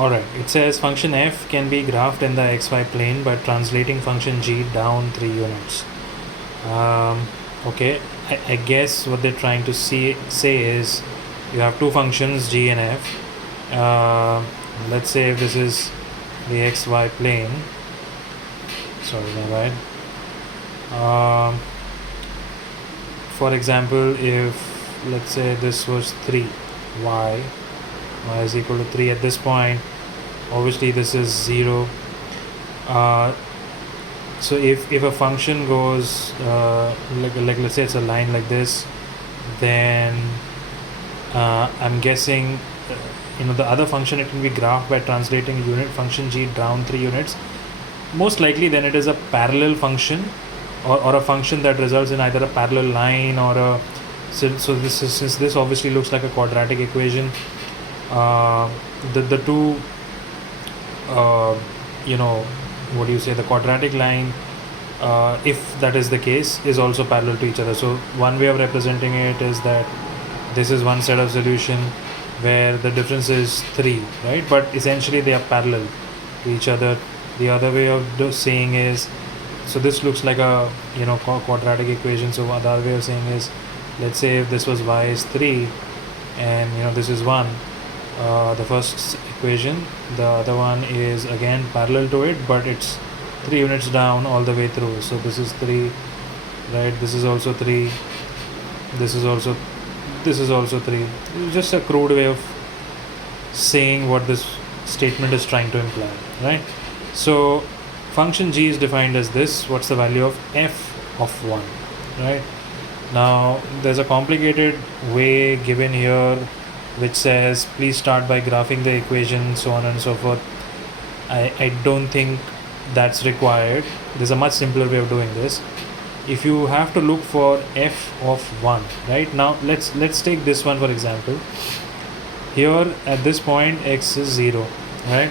Alright, it says function f can be graphed in the xy plane by translating function g down 3 units. Okay, I guess what they're trying to say is you have two functions g and f. Let's say if this is the xy plane. Sorry, my bad. For example, if let's say this was 3, y is equal to 3 at this point, obviously this is 0. So if a function goes like let's say it's a line like this, then I'm guessing the other function, it can be graphed by translating unit function g down 3 units. Most likely then it is a parallel function, or a function that results in either a parallel line or a so this is, since this obviously looks like a quadratic equation, the two what do you say, the quadratic line, if that is the case, is also parallel to each other. So one way of representing it is that this is one set of solution where the difference is 3, right? But essentially they are parallel to each other. The other way of saying is, so this looks like a quadratic equation. So the other way of saying is, let's say if this was y is 3 and this is 1, the first equation, the other one is again parallel to it, but it's 3 units down all the way through. So this is 3, right? This is also 3, this is also 3. It's just a crude way of saying what this statement is trying to imply, right? So function g is defined as this. What's the value of f of 1, right? Now there's a complicated way given here which says please start by graphing the equation, so on and so forth. I don't think that's required. There's a much simpler way of doing this. If you have to look for f of 1, right? Now let's take this one for example. Here at this point x is 0, right?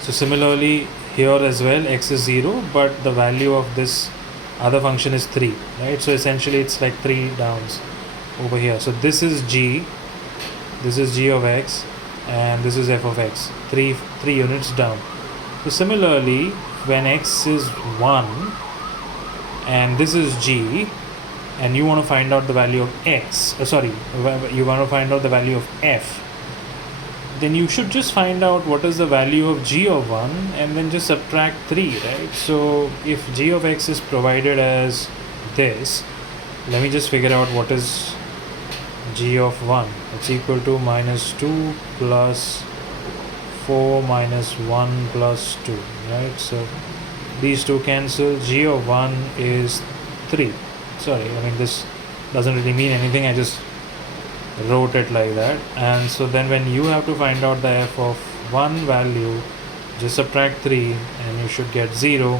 So similarly here as well x is 0, but the value of this other function is 3, right? So essentially it's like 3 downs over here. So this is g of x, and this is f of x, 3 units down. So similarly, when x is 1 and this is g, and you want to find out the value of x, you want to find out the value of f, then you should just find out what is the value of g of 1 and then just subtract 3, right? So if g of x is provided as this, let me just figure out what is g of 1. It's equal to minus 2 plus 4 minus 1 plus 2, right? So these two cancel. G of 1 is 3. Sorry, this doesn't really mean anything, I just wrote it like that. And so then when you have to find out the f of 1 value, just subtract 3 and you should get 0.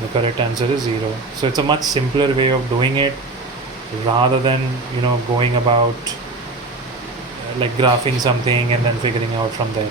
The correct answer is 0. So it's a much simpler way of doing it, rather than going about like graphing something and then figuring out from there.